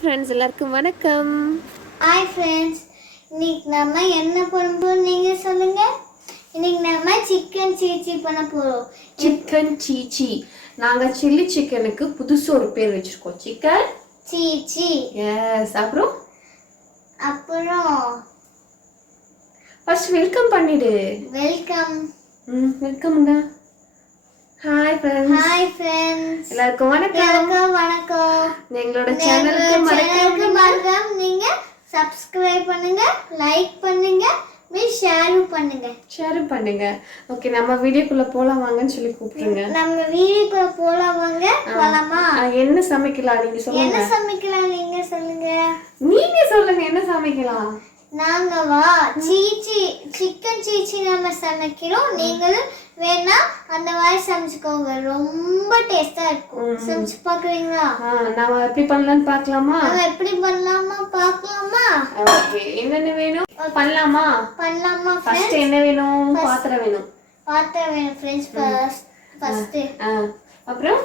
Friends, எல்லாருக்கும் வணக்கம். Hi friends, இன்னைக்கு நம்ம என்ன பண்ண போறோம் நீங்க சொல்லுங்க. இன்னைக்கு நம்ம சிக்கன் சீச்சி பண்ண போறோம். சிக்கன் சீச்சி. நாங்க சில்லி சிக்கனுக்கு புதுசு ஒரு பேர் வச்சிருக்கோம், சிக்கன் சீச்சி. எஸ். அப்புறம் ஃபர்ஸ்ட் வெல்கம் பண்ணிடு. வெல்கம். வெல்கம்ங்க. Hi friends. ஹாய் ஃப்ரெண்ட்ஸ், எல்லாருக்கும் வணக்கம். வணக்கம். எங்களோட சேனலுக்கு மறக்காம நீங்க சப்ஸ்கிரைப் பண்ணுங்க, லைக் பண்ணுங்க, ஷேர் பண்ணுங்க. ஓகே, நம்ம வீடியோக்குள்ள போலாம் வாங்கன்னு சொல்லி கூப்பிடுங்க. நம்ம வீடியோக்குள்ள போலாம் வாங்க. போலாமா? என்ன சமைக்கலாம் நீங்க சொல்லுங்க. என்ன சமைக்கலாம் நீங்க சொல்லுங்க. நீங்க சொல்லுங்க என்ன சமைக்கலாம். நாங்கவா சீச்சி, சிக்கன் சீச்சி நம்ம சமைக்கிறோம். நீங்களும் வேணா அந்த மாதிரி சமைச்சுக்கோங்க, ரொம்ப டேஸ்டா இருக்கும். சமைச்சு பாக்குறீங்களா? நாம எப்படி பண்ணலாம்னு பார்க்கலாமா? எப்படி பண்ணலாமா பார்க்கலாமா? ஓகே, என்னென்ன வேணும் பண்ணலாமா? ஃபர்ஸ்ட் என்ன வேணும்? பாத்திரம் வேணும். ஃப்ரெண்ட்ஸ். ஃபர்ஸ்ட் அப்புறம்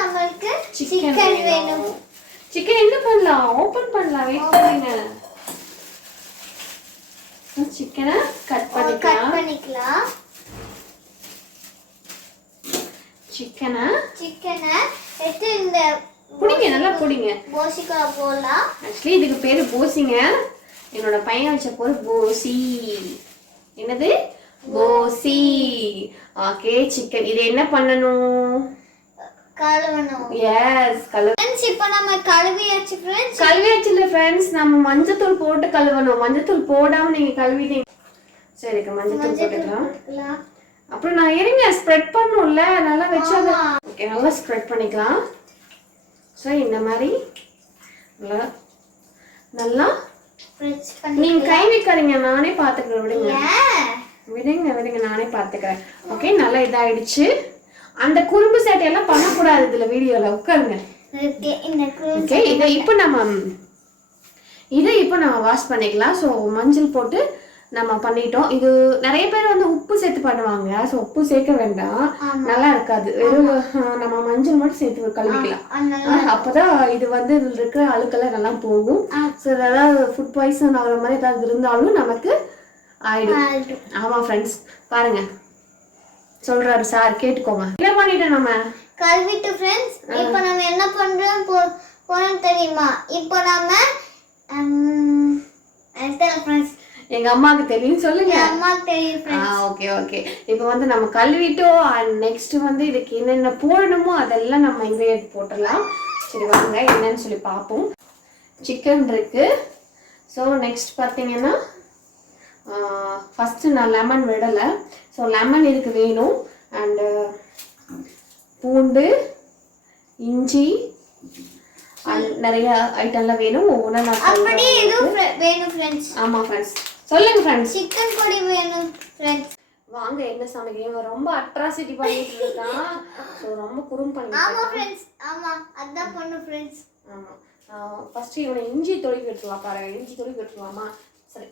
நம்மளுக்கு சிக்கன் வேணும். சிக்கன் என்ன பண்ணலாம்? ஓபன் பண்ணலாம். வெயிட் பண்ணுங்க. சிக்கனை கட் பண்ணிக்கலாம். சிக்கனை எடுத்து இந்த புடிங்க, நல்லா புடிங்க. போசிக்குள்ள போடலாம். ஆக்சுவலி இதுக்கு பேரு போசிங்க. என்னோட பையன் வச்ச பேரு போசி. என்னது? போசி. ஓகே, சிக்கன் இது என்ன பண்ணணும்? கழுவணும். எஸ், ஃப்ரெண்ட்ஸ், இப்போ நம்ம கழுவியாச்சு ஃப்ரெண்ட்ஸ். கழுவியாச்சுல ஃப்ரெண்ட்ஸ். நம்ம மஞ்சத்தூள் போட்டு கழுவணும். மஞ்சத்தூள் போடாம நீங்க கழுவிட்டீங்க. சரி, மஞ்சத்தூள் போட்டுக்கலாம். அப்புறம் நான் இருங்க ஸ்ப்ரெட் பண்ணணும்ல, நல்லா வெச்சாத. ஓகே, நல்லா ஸ்ப்ரெட் பண்ணிக்கலாம். சோ இந்த மாதிரி நல்லா நீங்க கை வைக்காதீங்க, நானே பாத்துக்கிறேன். விடுங்க நானே பாத்துக்கிறேன். ஓகே, நல்லா இதாயிடுச்சு. அந்த குறும்பு சேட்டையெல்லாம் பண்ணக்கூடாது இதுல வீடியோல. உட்காருங்க. ஓகே, இதை இப்போ நம்ம வாஷ் பண்ணிக்கலாம். ஸோ மஞ்சள் போட்டு நம்ம பண்ணிட்டோம். இது நிறைய பேர் வந்து உப்பு சேர்த்து பண்ணுவாங்க. ஸோ உப்பு சேர்க்க வேண்டாம், நல்லா இருக்காது. வெறும் நம்ம மஞ்சள் மட்டும் சேர்த்து கழுவிக்கலாம். அப்போதான் இது வந்து இதுல இருக்கிற அழுக்கெல்லாம் நல்லா போகும். ஸோ ஏதாவது ஃபுட் பாய்சன் ஆகிற மாதிரி ஏதாவது இருந்தாலும் நமக்கு ஆயிடும். ஆமா ஃப்ரெண்ட்ஸ், பாருங்க சொல்றாரு சார், கேட்டுக்கோங்க. என்ன பண்ணிட்டோம் நம்ம கழுவிட்டு ஃப்ரெண்ட்ஸ். இப்போ நம்ம என்ன பண்றோம் போறோம் தெரியுமா? இப்போ நம்ம ஃப்ரெண்ட்ஸ் எங்க அம்மாக்கு தெரியும், சொல்லுங்க. அம்மாக்கு தெரியும். ஓகே. இப்போ வந்து நம்ம கழுவிட்டோம். நெக்ஸ்ட் வந்து இதுக்கு என்னென்ன போடணுமோ அதெல்லாம் நம்ம இன்கிரிடியன்ட் போட்டுடலாம். சரி வாங்க என்னன்னு சொல்லி பார்ப்போம். சிக்கன் இருக்கு. ஸோ நெக்ஸ்ட் பார்த்தீங்கன்னா ஃபர்ஸ்ட் நான் லெமன் விடலை. ஸோ லெமன் இதுக்கு வேணும். அண்டு பூண்டு, இஞ்சி, நிறைய ஐட்டம்லாம் வேணும். ஒவ்வொன்றா வேணும் ஃப்ரெண்ட்ஸ். ஆமா ஃப்ரெண்ட்ஸ், சொல்லுங்க ஃப்ரெண்ட்ஸ். சிக்கன் பொடி வேணும் ஃப்ரெண்ட்ஸ். வாங்க என்ன சமைக்கிறீங்க? ரொம்ப அட்ராசிட்டி பண்ணிட்டு இருக்கான். ஸோ ரொம்ப குறும் பண்ணி. ஆமா ஃப்ரெண்ட்ஸ், ஆமா அதான் பண்ணு ஃப்ரெண்ட்ஸ். ஆமா, ஃபர்ஸ்ட் இவனை இஞ்சி தொலைவி விட்டுலாம். பாருங்க, இஞ்சி தொலைவி விட்டுலாமா? சரி,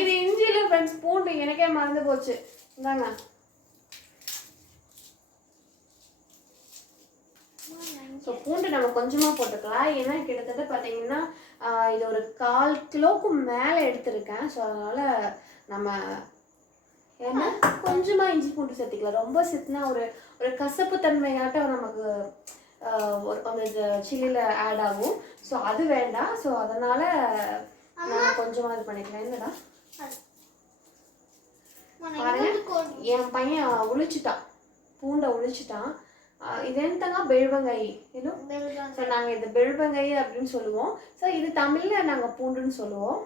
இது இஞ்சியில ஃப்ரெண்ட்ஸ் பூண்டு எனக்கே மறந்து போச்சு. இந்தாங்க. ஸோ பூண்டு நம்ம கொஞ்சமா போட்டுக்கலாம். ஏன்னா கிட்டத்தட்ட பார்த்தீங்கன்னா இது ஒரு 1/4 கிலோவுக்கு மேலே எடுத்திருக்கேன். ஸோ அதனால நம்ம ஏன்னா கொஞ்சமா இஞ்சி பூண்டு சேர்த்துக்கலாம். ரொம்ப சேர்த்துனா ஒரு கசப்பு தன்மையாட்டம் நமக்கு அந்த சில்லியில் ஆட் ஆகும். ஸோ அது வேண்டாம். ஸோ அதனால நம்ம கொஞ்சமா இது பண்ணிக்கலாம். என்னடா பாருங்க, என் பையன் உளிச்சுட்டான், பூண்டை உளிச்சுட்டான். இது என்னங்க பெழுவங்காய். ஸோ நாங்கள் இது பெழுவங்காய் அப்படின்னு சொல்லுவோம். ஸோ இது தமிழில் நாங்கள் பூண்டுன்னு சொல்லுவோம்.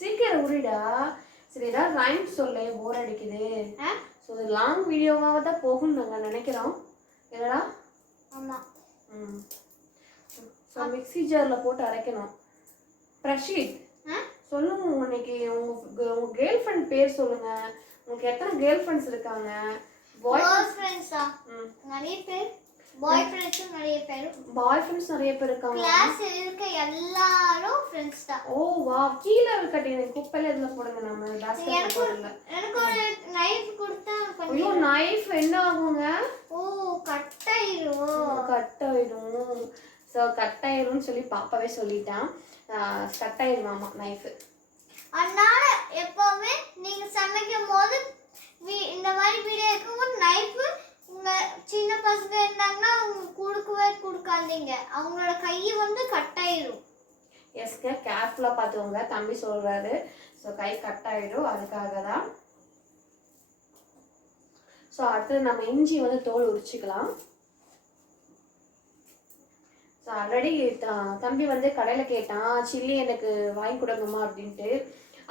சீக்கிரம் உரிடா. சரி, ஏதாவது ரைம் சொல்ல, போர் அடிக்குது. ஸோ இது லாங் வீடியோவாக தான் போகும்னு நாங்கள் நினைக்கிறோம். என்னடா? ஆமாம். ஸோ மிக்ஸி ஜாரில் போட்டு அரைக்கணும். பிரஷீத் சொல்லுங்க, இன்னைக்கு உங்க கேர்ள் ஃப்ரெண்ட் பேர் சொல்லுங்க. உங்களுக்கு எத்தனை கேர்ள் ஃப்ரெண்ட்ஸ் இருக்காங்க? பாய் ஃப்ரெண்ட்ஸா? நிறைய பேர். பாய் ஃப்ரெண்ட்ஸும் நிறைய பேர் இருக்காங்க. கிளாஸ்ல இருக்க எல்லாரும் ஃப்ரெண்ட்ஸ் தான். ஓ வா, கீழ கட்டிங்க குப்பையில இதுல போடுங்க. நம்ம பாஸ்கெட் போடுங்க. எனக்கு ஒரு நைஃப் கொடுத்தா பண்ணு. ஐயோ, நைஃப் என்ன ஆகுங்க? ஓ, கட் ஆயிடும். ஸோ கட் ஆயிரும்னு சொல்லி பாப்பாவே சொல்லிட்டான். கட் ஆயிருமாமா நைஃபு. அதனால எப்பவுமே நீங்க சமைக்கும் போது இந்த மாதிரி வீடியோ இருக்கும்போது நைஃபு உங்க சின்ன பசங்க இருந்தாங்கன்னா அவங்க கொடுக்காதீங்க, அவங்களோட கையை வந்து கட் ஆயிடும். எஸ்ங்க, கேர்ஃபுல்லாக பார்த்துக்கோங்க, தம்பி சொல்கிறாரு. ஸோ கை கட் ஆகிடும், அதுக்காக தான். ஸோ அடுத்தது நம்ம இஞ்சி வந்து தோல் உரிச்சிக்கலாம். ஸோ ஆல்ரெடி தம்பி வந்து கடையில் கேட்டான் சில்லி எனக்கு வாங்கி கொடுங்கம்மா அப்படின்ட்டு.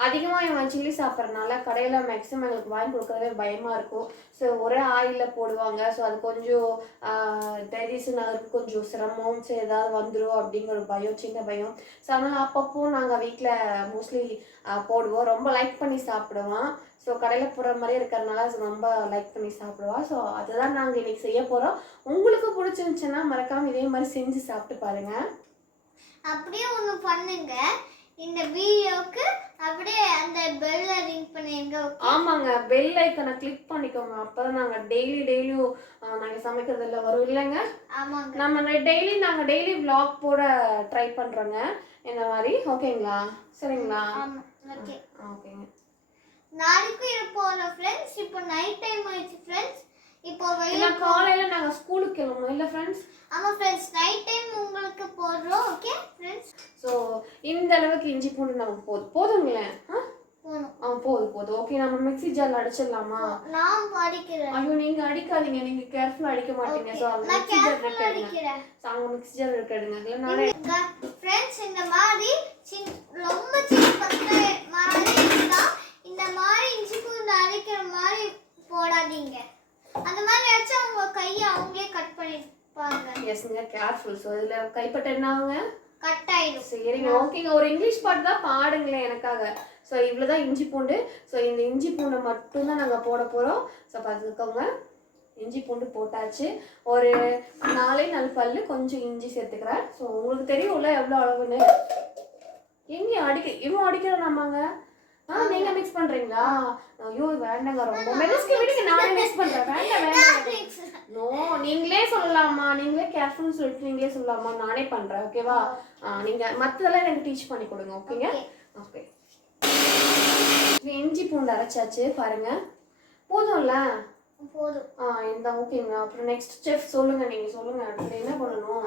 அதிகமாக இவன் சில்லி சாப்பிட்றதுனால கடையில் மேக்ஸிமம் எங்களுக்கு வாங்கி கொடுக்கறதே பயமாக இருக்கும். ஸோ ஒரே ஆயிலில் போடுவாங்க. ஸோ அது கொஞ்சம் டைஜஷன் ஆகிறதுக்கு கொஞ்சம் சிரமம். ஸோ ஏதாவது வந்துடும் அப்படிங்கிற ஒரு பயம், சின்ன பயம். ஸோ அதனால் அப்பப்போ நாங்கள் வீட்டில் மோஸ்ட்லி போடுவோம். ரொம்ப லைக் பண்ணி சாப்பிடுவான். ஸோ கடையில் போடுற மாதிரியே இருக்கிறதுனால ரொம்ப லைக் பண்ணி சாப்பிடுவான். ஸோ அதுதான் நாங்கள் இன்றைக்கி செய்ய போகிறோம். உங்களுக்கு பிடிச்சிருந்துச்சுன்னா மறக்காமல் இதே மாதிரி செஞ்சு சாப்பிட்டு பாருங்கள். அப்படியே ஒன்று பண்ணுங்க, இந்த வீடியோக்கு அப்படியே அந்த பெல்ல ரிங் பண்ணிருங்க. ஆமாங்க, பெல் ஐக்கனை கிளிக் பண்ணிக்கோங்க. அப்பதான் நாங்க டெய்லியும் நாங்க சமைக்கிறதுல வரும் இல்லைங்க. ஆமாங்க, நம்ம டெய்லி vlog போட ட்ரை பண்றோங்க இந்த மாதிரி. ஓகேங்களா? சரிங்களா? ஓகே ஓகேங்க. நாளைக்கு இருப்போம் ஃப்ரெண்ட்ஸ். இப்போ நைட் டைம் ஆயிடுச்சு ஃப்ரெண்ட்ஸ். இப்போ காலையில நாங்க ஸ்கூலுக்கு கிளம்பணும் இல்ல ஃப்ரெண்ட்ஸ்? ஆமா ஃப்ரெண்ட்ஸ், நைட் டைம் உங்களுக்கு போடுறோம். Okay friends. ஸோ இந்த அளவுக்கு இஞ்சி பூண்டு நமக்கு போதுங்களே. போதும். ஓகே, நம்ம மிக்ஸி ஜார்ல அடிச்சிடலாமா? நான் அடிக்கிறேன். ஐயோ நீங்க அடிக்காதீங்க, நீங்க கேர்ஃபுல்லா அடிக்க மாட்டீங்க. ஸோ அது மிக்ஸி ஜார் எடுத்துடுங்க. சாங்க மிக்ஸி ஜார் எடுத்துடுங்க. இல்ல நானே ஃப்ரெண்ட்ஸ் இந்த மாதிரி ரொம்ப சின்ன பத்த மாதிரி இருந்தா இந்த மாதிரி இஞ்சி பூண்டு அரைக்கிற மாதிரி போடாதீங்க. அந்த மாதிரி அடிச்சா உங்க கையை அவங்களே கட் பண்ணிப்பாங்க. எஸ்ங்க, கேர்ஃபுல். ஸோ இதுல கைப்பட்ட என்னங்க கட் ஆயிடும். சரிங்க, ஓகேங்க. ஒரு இங்கிலீஷ் பாட்டு தான் பாடுங்களேன் எனக்காக. ஸோ இவ்வளோதான் இஞ்சி பூண்டு. ஸோ இந்த இஞ்சி பூண்டை மட்டும்தான் நாங்கள் போட போகிறோம். ஸோ பார்த்துக்கோங்க, இஞ்சி பூண்டு போட்டாச்சு. ஒரு 4 பல்லு கொஞ்சம் இஞ்சி சேர்த்துக்கிறேன். ஸோ உங்களுக்கு தெரியும்ல எவ்வளோ அளவுன்னு. எங்கே இவன் அடிக்கிறானாமாங்க? நீங்க மிக்ஸ் பண்றீங்களா? ஐயோ வேண்டாங்க, ரொம்ப மெலிஸ்க்கு விடுங்க, நானே மிக்ஸ் பண்றேன். வேண்டாம். நோ, நீங்களே சொல்லலாமா? நீங்களே கேர்ஃபுல்னு சொல்லிட்டு நீங்களே சொல்லலாமா? நானே பண்றேன். ஓகேவா? நீங்க மத்ததெல்லாம் எனக்கு டீச் பண்ணி கொடுங்க. ஓகேங்க? ஓகே. இஞ்சி பூண்டு அரைச்சாச்சு பாருங்க. போதும்ல? போதும். இந்த ஓகேங்க. அப்புறம் நெக்ஸ்ட் செஃப் சொல்லுங்க, நீங்க சொல்லுங்க அடுத்து என்ன பண்ணணும்?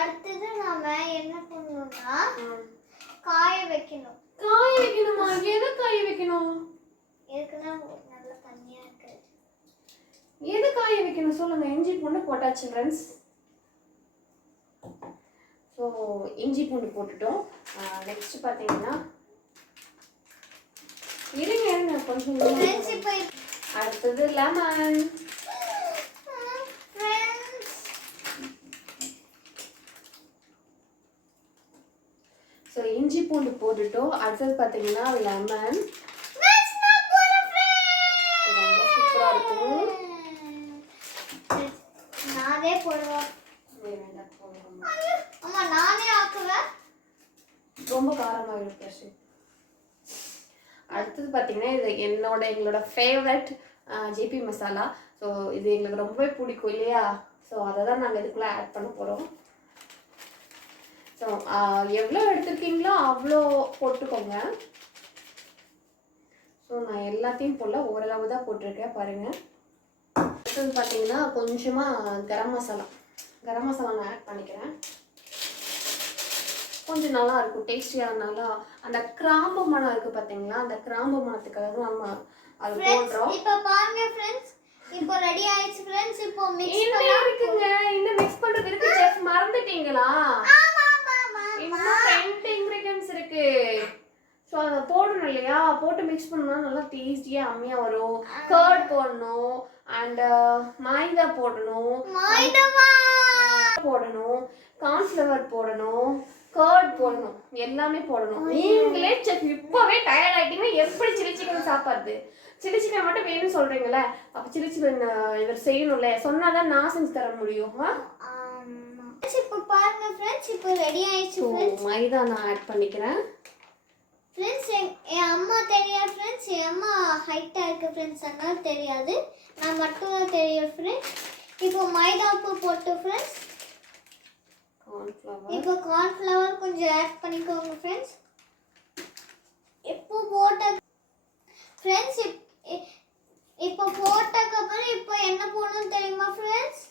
அடுத்தது நாம என்ன பண்ணணும்னா காய வைக்கணும். காய வைக்கணுமா? எதை காய வைக்கணும்? ஏற்கனவே நல்ல தண்ணியா இருக்கு. எது காய வைக்கணும் சொல்லுங்க. இஞ்சி பூண்டு போட்டாச்சு ஃப்ரெண்ட்ஸ். ஸோ இஞ்சி பூண்டு போட்டுட்டோம். நெக்ஸ்ட் பார்த்தீங்கன்னா இருங்க கொஞ்சம். அடுத்தது லெமன். ஸோ இஞ்சி பூண்டு போட்டுட்டோம். அடுத்தது பார்த்தீங்கன்னா லெமன். ரொம்ப சூப்பராக இருக்கும். நானே போடுவேன். அம்மா நானே ஆக்குவேன். ரொம்ப காரமாக இருக்கு. அடுத்தது பார்த்தீங்கன்னா இது எங்களோட ஃபேவரட் ஜிபி மசாலா. ஸோ இது எங்களுக்கு ரொம்பவே பிடிக்கும் இல்லையா? ஸோ அதை தான் நாங்கள் இதுக்குள்ளே ஆட் பண்ண போகிறோம். ஸோ எவ்வளோ எடுத்துருக்கீங்களோ அவ்வளோ போட்டுக்கோங்க. ஸோ நான் எல்லாத்தையும் போல ஓரளவு தான் போட்டிருக்கேன் பாருங்கள். அடுத்தது பார்த்தீங்கன்னா கொஞ்சமாக கரம் மசாலா நான் ஆட் பண்ணிக்கிறேன். கொஞ்சம் நல்லா இருக்கும், டேஸ்டியாக. நல்லா அந்த கிராம்பு மணம் இருக்குது பார்த்தீங்களா? அந்த கிராம்பு மணத்துக்காக நம்ம அது போடுறோம். இப்போ பாருங்க ஃப்ரெண்ட்ஸ், இப்போ ரெடி ஆயிடுச்சு ஃப்ரெண்ட்ஸ். இப்போ மிக்ஸ் இருக்குங்க. இன்னும் மிக்ஸ் பண்ணுறது இருக்கு. செஃப் மறந்துட்டீங்களா? இன்னும் 2 ingredients இருக்கு. ஸோ அதை போடணும் இல்லையா? போட்டு மிக்ஸ் பண்ணால் நல்லா டேஸ்டியாக அம்மியாக வரும். கர்ட் போடணும் அண்ட் மைதா போடணும், கார்ன்ஃப்ளவர் போடணும், கர்ட் போடணும், எல்லாமே போடணும். நீங்களே செஃப் இப்போவே டயர்ட் ஆகிட்டீங்கன்னா எப்படி சில்லி சிக்கன் சாப்பிட்றது? சில்லி சிக்கன் மட்டும் வேணும்னு சொல்கிறீங்களே, அப்போ சில்லி சிக்கன் இவர் செய்யணும்ல. சொன்னால் தான் நான் செஞ்சு தர முடியும். இப்போ பாருங்க ஃப்ரெண்ட்ஸ், இப்போ ரெடி ஆயிடுச்சு ஃப்ரெண்ட்ஸ். மைதா நான் ஆட் பண்ணிக்கிறேன் ஃப்ரெண்ட்ஸ். என் அம்மா தெரியாது ஃப்ரெண்ட்ஸ். என் அம்மா ஹைட்டாக இருக்கு ஃப்ரெண்ட்ஸ், அதனால தெரியாது. நான் மட்டும் தான் தெரியும் ஃப்ரெண்ட்ஸ். இப்போ மைதா உப்பு போட்டு ஃப்ரெண்ட்ஸ் கார்ன்ஃப்ளவர். இப்போ கார்ன்ஃப்ளவர் கொஞ்சம் ஆட் பண்ணிக்கோங்க ஃப்ரெண்ட்ஸ். இப்போ போட்ட ஃப்ரெண்ட்ஸ் இப்போ போட்டதுக்கு அப்புறம் இப்போ என்ன போடணும் தெரியுமா ஃப்ரெண்ட்ஸ்?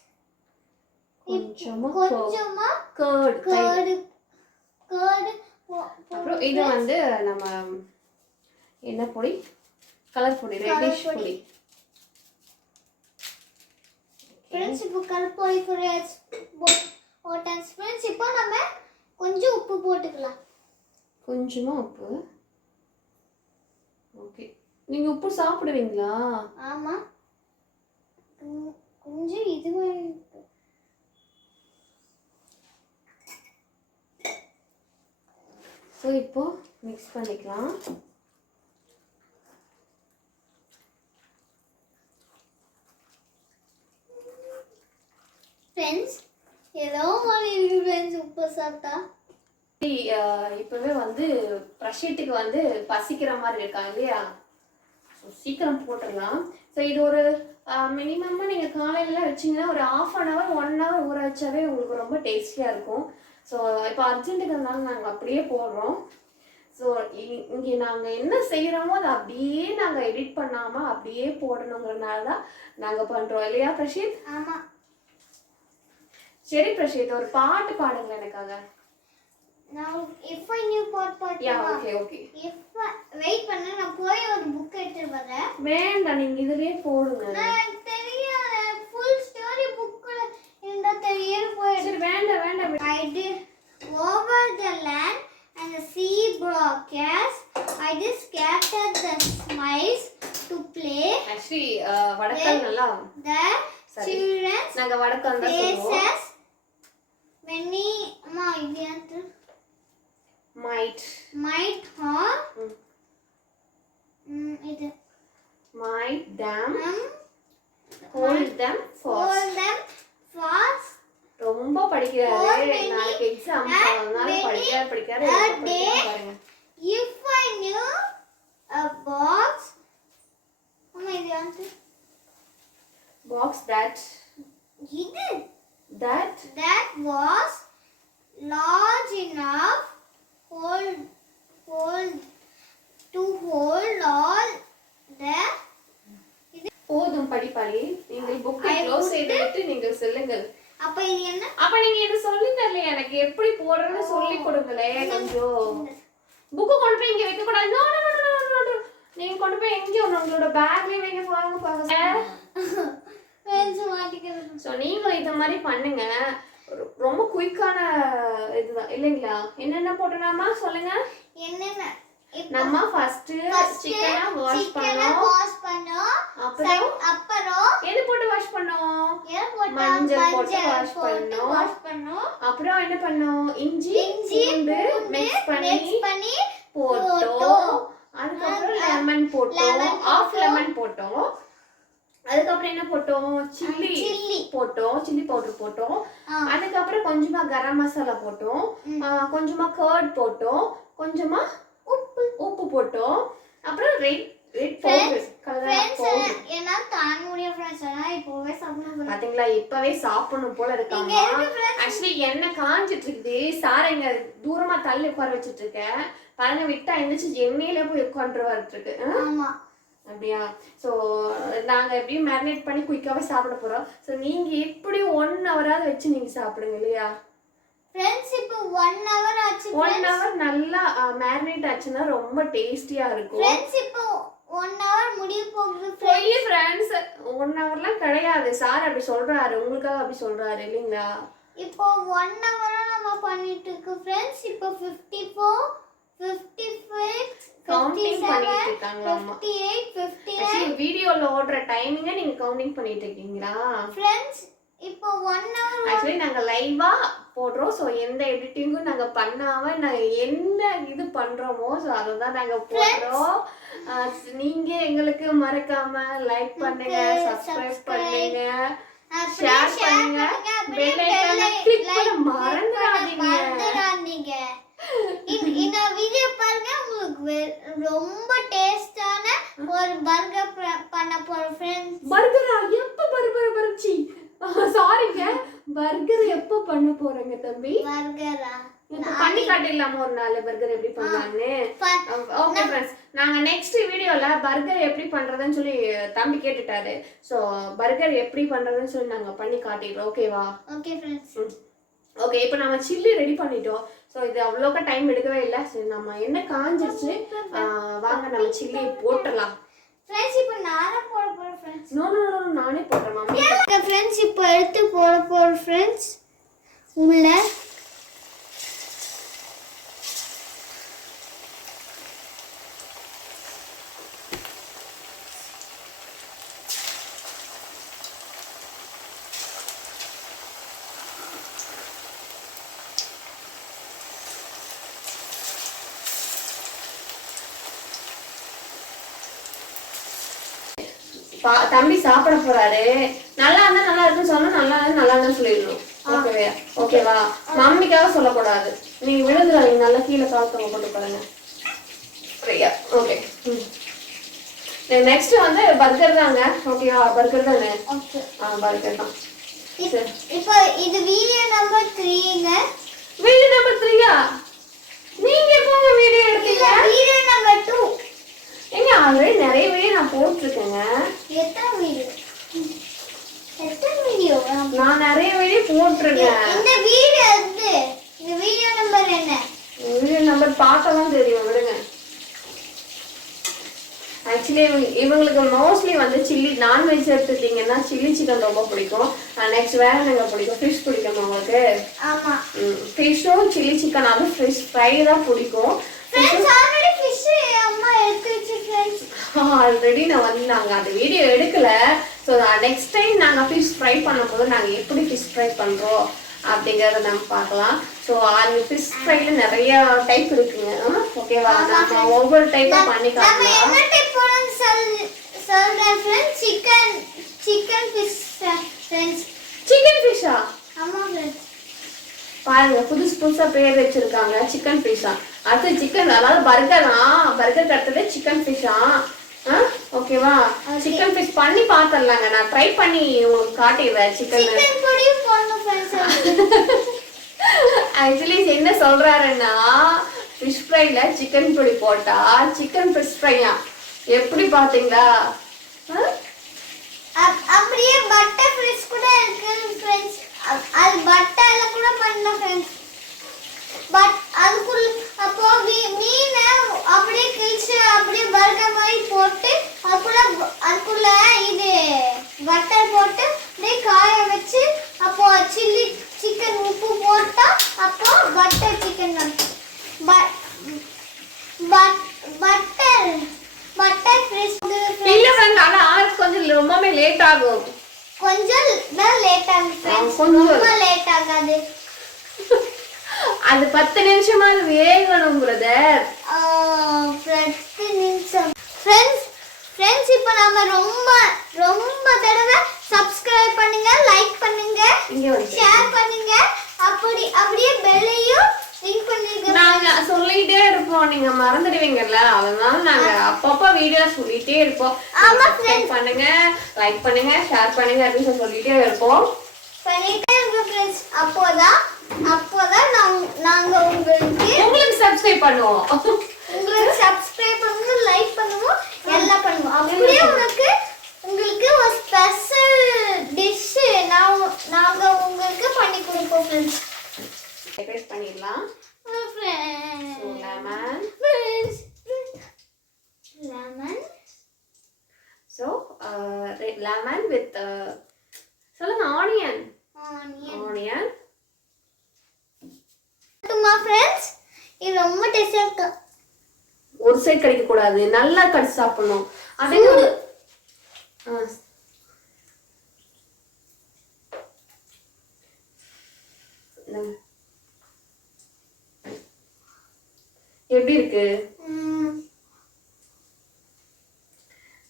கொஞ்சமா கர்ட். அப்புறம் இது வந்து நம்ம என்ன பொடி? கலர் பொடி, ரெட்டிஷ் பொடி. ஃப்ரெண்ட்ஸ் இப்போ கலர் பொடி போட்டேன் ஃப்ரெண்ட்ஸ். இப்போ நம்ம கொஞ்சம் உப்பு போட்டுக்கலாம். கொஞ்சமா உப்பு. ஓகே. நீங்க உப்பு சாப்பிடுவீங்களா? ஆமா. கொஞ்சம் இதுவே. ஸோ இப்போ மிக்ஸ் பண்ணிக்கலாம். ஃப்ரெண்ட்ஸ் ஏதோ மாதிரி இருக்கு ஃப்ரெண்ட்ஸ் உப்பு சாப்பிட்டா. இப்பவே வந்து பிரஷீட்டுக்கு வந்து பசிக்கிற மாதிரி இருக்காங்க இல்லையா? ஸோ சீக்கிரம் போட்டுடலாம். ஸோ இது ஒரு மினிமமாக நீங்கள் காலையில் வச்சிங்கன்னா ஒரு 1/2 hour 1 hour ஊற வச்சாவே உங்களுக்கு ரொம்ப டேஸ்டியாக இருக்கும். ஸோ இப்போ அர்ஜென்ட்டுங்கிறதுனால நாங்கள் அப்படியே போடுறோம். ஸோ இங்கே நாங்கள் என்ன செய்கிறோமோ அதை அப்படியே நாங்கள் எடிட் பண்ணாமல் அப்படியே போடணுங்கிறதுனால தான் நாங்கள் பண்ணுறோம் இல்லையா பிரஷீத்? ஆமாம். சரி பிரஷீத், ஒரு பாட்டு பாடுங்க எனக்காக. நான் இப்போ நியூ பாட் யா ஓகே ஓகே. இப்போ வெயிட் பண்ணு, நான் போய் ஒரு புக் எடுத்துட்டு வரேன். வேண்டாம், நீங்க இதுலயே போடுங்க. நான் தெரியாத ஃபுல் ஸ்டோரி புக்ல இருந்தா தெரியும் போய். சரி வேண்டாம் வேண்டாம். I did over the land and the sea broadcast. I just scattered the mice to play. Actually வடக்கல் நல்லா The children நாங்க வடக்கல் தான் சொல்லுவோம். Many அம்மா இது வந்து might huh இது might them hold them fast. ரொம்ப படிக்கிறாரு. நாளைக்கு எக்ஸாம் அதனால படிக்கிறாரு. பாருங்க. If I knew a box அம்மா இது வந்து box that was large enough to hold all the போதும் படிப்பாளி. நீங்கள் புக்கை க்ளோஸ் செய்துவிட்டு நீங்கள் சொல்லுங்கள். அப்ப இது என்ன? அப்ப நீங்க இது சொல்லுங்க இல்லையா, எனக்கு எப்படி போடுறதுன்னு சொல்லி கொடுங்களே கொஞ்சம். புக்கு கொண்டு போய் இங்க வைக்க கூடாது. No no no no no. நீங்க கொண்டு போய் எங்க உங்களோட பேக்லயே வைங்க பாருங்க. பென்ஸ் மாட்டிக்கிறது. சோ நீங்க இந்த மாதிரி பண்ணுங்க. ரொம்ப குயிக்கான இதுதான் இல்லைங்களா? என்னென்ன போடணுமா சொல்லுங்க. என்னென்ன? நம்ம ஃபர்ஸ்ட் சிக்கனை வாஷ் பண்ணோம். அப்புறம் எது போட்டு வாஷ் பண்ணோம்? மஞ்சள் போட்டு வாஷ் பண்ணோம். அப்புறம் என்ன பண்ணோம்? இஞ்சி பூண்டு மிக்ஸ் பண்ணி போட்டோம். அதுக்கப்புறம் லெமன் போட்டோம். ஆஃப் லெமன் போட்டோம். அதுக்கப்புறம் என்ன போட்டோம்? சில்லி போட்டோம். சில்லி பவுடர் போட்டோம். அதுக்கப்புறம் கொஞ்சமா கரம் மசாலா போட்டோம். கொஞ்சமா கர்ட் போட்டோம். கொஞ்சமா உப்பு போட்டோம். அப்புறம் ரெட் பவுடர் கலர் பவுடர். ஏனா தாங்க முடியல फ्रेंड्स. நான் இப்போவே சாப்பிடணும். பாத்தீங்களா, இப்பவே சாப்பிடணும் போல இருக்காங்க. एक्चुअली என்ன காஞ்சிட்டு இருக்குது. சாரைங்க தூரமா தள்ளி உட்கார வச்சிட்டு இருக்கேன். பாருங்க விட்டா எந்திரிச்சு எண்ணெயில போய் உட்கார்ந்துட்டு இருக்கு. ஆமா அப்படியா? ஸோ நாங்கள் எப்படியும் மேரினேட் பண்ணி குயிக்காகவே சாப்பிட போகிறோம். ஸோ நீங்கள் எப்படியும் 1 hour வச்சு நீங்கள் சாப்பிடுங்க இல்லையா ஃப்ரெண்ட்ஸ்? இப்போ 1 hour ஆச்சு. 1 hour நல்லா மேரினேட் ஆச்சுன்னா ரொம்ப டேஸ்டியாக இருக்கும். ஃப்ரெண்ட்ஸ் இப்போ 1 hour முடிய போகுது. போய் ஃப்ரெண்ட்ஸ் 1 hourலாம் கிடையாது. சார் அப்படி சொல்கிறாரு, உங்களுக்காக அப்படி சொல்கிறாரு இல்லைங்களா? இப்போ 1 hour நம்ம பண்ணிட்டு இருக்கு ஃப்ரெண்ட்ஸ். இப்போ 54 56 கவுண்டிங் பண்ணிட்டு இருக்காங்களாமா. 58 59 ஆக்சுவலி வீடியோல ஓடுற டைமிங்க நீங்க கவுண்டிங் பண்ணிட்டு இருக்கீங்களா ஃப்ரெண்ட்ஸ்? இப்போ 1 hour ஆக்சுவலி நாங்க லைவா போடுறோம். ஸோ எந்த எடிட்டிங்கும் நாங்க பண்ணாம நாங்க என்ன இது பண்றோமோ ஸோ அதை தான் நாங்க போடுறோம். நீங்க எங்களுக்கு மறக்காம லைக் பண்ணுங்க, சப்ஸ்கிரைப் பண்ணுங்க, ஷேர் பண்ணுங்க, பெல் ஐகானை கிளிக் பண்ண மறந்துடாதீங்க. இந்த வீடியோ பாருங்க. உங்களுக்கு ரொம்ப டேஸ்டான ஒரு பர்கர் பண்ண போறோம் ஃப்ரெண்ட்ஸ். பர்கரா? எப்ப பர்கர் சாரிங்க, பர்கர் எப்ப பண்ண போறோம்? போறீங்க தம்பி? பர்கரா இப்ப பண்ணி காட்டிடலாமா ஒரு நாள் பர்கர் எப்படி பண்ணலாம்னு? ஓகே ஃப்ரெண்ட்ஸ், நாங்க நெக்ஸ்ட் வீடியோல பர்கர் எப்படி பண்றதுன்னு சொல்லி தம்பி கேட்டுட்டாரு. சோ பர்கர் எப்படி பண்றதுன்னு சொல்லி நாங்க பண்ணி காட்டிடுறோம். ஓகேவா? Okay friends. ஓகே, இப்போ நம்ம சில்லி ரெடி பண்ணிட்டோம். ஸோ இது அவ்வளோக்கா டைம் எடுக்கவே இல்லை. சரி, நம்ம என்ன காஞ்சிருச்சு, வாங்க நம்ம சில்லி போட்டுடலாம். ஃப்ரெண்ட்ஸ் இப்போ நானே போட போறேன் ஃப்ரெண்ட்ஸ். நோ நோ நோ, நானே போடுறேன் மம்மி. ஃப்ரெண்ட்ஸ் இப்போ எடுத்து போட போறேன் ஃப்ரெண்ட்ஸ். உள்ள தம்பி சாப்பிட போறாரு. நல்லா இருந்தா நல்லா இருக்குன்னு சொன்னா நல்லா இருந்தா நல்லா இருந்தா சொல்லிடணும். ஓகேவா? ஓகேவா? மம்மிக்காக சொல்லக்கூடாது. நீங்க விழுந்துடாதீங்க, நல்லா கீழே காலத்தவங்க போட்டு பாருங்க. ஓகே, நெக்ஸ்ட் வந்து பர்கர் தாங்க. ஓகேவா? பர்கர் தானே? ஓகே, பர்கர் தான். இப்போ இது வீடியோ நம்பர் 3ங்க. வீடியோ நம்பர் 3யா? நீங்க எப்போங்க வீடியோ எடுத்தீங்க? Video number 2. ஏங்க ஆல்ரெடி நிறைய வீடியோ நான் போட்டுருக்கேங்க. எத்தனை வீடியோ? நான் நிறைய வீடியோ போட்டுருக்கேன். இந்த வீடியோ வந்து இந்த வீடியோ நம்பர் என்ன? வீடியோ நம்பர் பார்த்தாதான் தெரியும், விடுங்க. ஆக்சுவலி இவங்களுக்கு மோஸ்ட்லி வந்து சில்லி நான்வெஜ் எடுத்துட்டீங்கன்னா சில்லி சிக்கன் ரொம்ப பிடிக்கும். நெக்ஸ்ட் வேற என்னங்க பிடிக்கும்? ஃபிஷ் பிடிக்கும் உங்களுக்கு? ஆமா, ஃபிஷ்ஷும் சில்லி சிக்கன், அது ஃபிஷ் ஃப்ரை தான் பிடிக்கும். ஆல்ரெடி ஃபிஷ் அம்மா எடுத்து வச்சு ஃப்ரெண்ட்ஸ். ஆல்ரெடி நான் வந்து நாங்கள் அந்த வீடியோ எடுக்கல. ஸோ நெக்ஸ்ட் டைம் நாங்கள் ஃபிஷ் ஃப்ரை பண்ணும்போது நாங்கள் எப்படி ஃபிஷ் ஃப்ரை பண்ணுறோம் அப்படிங்கிறத நம்ம பார்க்கலாம். ஸோ அந்த ஃபிஷ் ஃப்ரைல நிறைய டைப் இருக்குங்க. ஓகேவா? நம்ம ஒவ்வொரு டைப்பாக பண்ணி காட்டலாம். என்ன டைப் போறோம்னு சொல்றேன் ஃப்ரெண்ட்ஸ். Chicken fish friends. சிக்கன் ஃபிஷ்ஷா? ஆமா ஃப்ரெண்ட்ஸ். பாருங்க, புதுசு புதுசா பேர் வச்சிருக்காங்க. சிக்கன் ஃபிஷ்ஷா? அடுத்து சிக்கன், அதாவது பர்கரா? பர்கர் அடுத்தது சிக்கன் ஃபிஷ்ஷா? ஓகேவா? சிக்கன் ஃபிஷ் பண்ணி பாத்துறலாங்க. நான் ட்ரை பண்ணி உங்களுக்கு காட்டிடுறேன். சிக்கன் பொடியும் போடணும் ஃப்ரெண்ட்ஸ். ஆக்சுவலி என்ன சொல்றாருன்னா, ஃபிஷ் ஃப்ரைல சிக்கன் பொடி போட்டா சிக்கன் ஃபிஷ் ஃப்ரையா? எப்படி பாத்தீங்களா? அப்படியே பட்டர் ஃபிஷ் கூட இருக்கு ஃப்ரெண்ட்ஸ். அது பட்டர்ல கூட பண்ணலாம் ஃப்ரெண்ட்ஸ். பட் அதுக்குள்ள அப்போ மீன் அப்படியே கிழிச்சு அப்படியே பர்கர் மாதிரி போட்டு அதுக்குள்ள இது பட்டர் போட்டு அப்படியே காய வச்சு அப்போ சில்லி சிக்கன் உப்பு போட்டா அப்போ பட்டர் சிக்கன் தான். பட்டர் ஃபிஷ் இல்ல ஃப்ரெண்ட், ஆனா கொஞ்சம் ரொம்பவே லேட் ஆகும். கொஞ்சம் தான் லேட் ஆகும் ஃப்ரெண்ட்ஸ். ரொம்ப லேட் ஆகாது. அது 10 நிமிஷமாவது வேகணும் பிரதர். 10 நிமிஷம் ஃப்ரெண்ட்ஸ். இப்போ நாம ரொம்ப தடவை சப்ஸ்கிரைப் பண்ணுங்க, லைக் பண்ணுங்க, ஷேர் பண்ணுங்க, அப்படியே பெல்லையும் ரிங் பண்ணுங்க. நாங்க சொல்லிட்டே இருப்போம், நீங்க மறந்துடுவீங்கல்ல. அதனால நாங்க அப்பப்ப வீடியோ சொல்லிட்டே இருப்போம். சப்ஸ்கிரைப் பண்ணுங்க, லைக் பண்ணுங்க, ஷேர் பண்ணுங்க அப்படின்னு சொல்லிட்டே இருப்போம். பண்ணிட்டே இருங்க ஃப்ரெண்ட்ஸ். அப்போதான் நாங்க உங்களுக்கு சப்ஸ்கிரைப் பண்ணுவோம். உங்களுக்கு சப்ஸ்கிரைப் பண்ணுவோம், லைக் பண்ணுவோம், எல்லாம் பண்ணுவோம். அப்படியே உங்களுக்கு ஒரு ஸ்பெஷல் டிஷ் நாங்க உங்களுக்கு பண்ணி கொடுப்போம் ஃப்ரெண்ட்ஸ். டெக்கரேட் பண்ணிடலாம். லெமன். So lemon with சொல்லுங்க, ஆனியன். ஃப்ரெண்ட்ஸ், இது ரொம்ப டேஸ்டியா இருக்கு. ஒரு சைடு கடிக்க கூடாது, நல்லா கடிச்சு சாப்பிடணும். அதே எப்படி இருக்கு?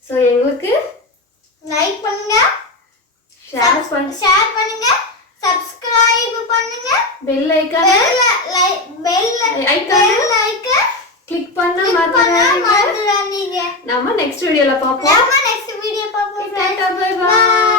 சோ எங்களுக்கு லைக் பண்ணுங்க, ஷேர் பண்ணுங்க, சப்ஸ்கிரைப் பண்ணுங்க, பெல் ஐகான் கிளிக் பண்ண மறந்துடாதீங்க. நம்ம நெக்ஸ்ட் வீடியோல பாப்போம். Bye by.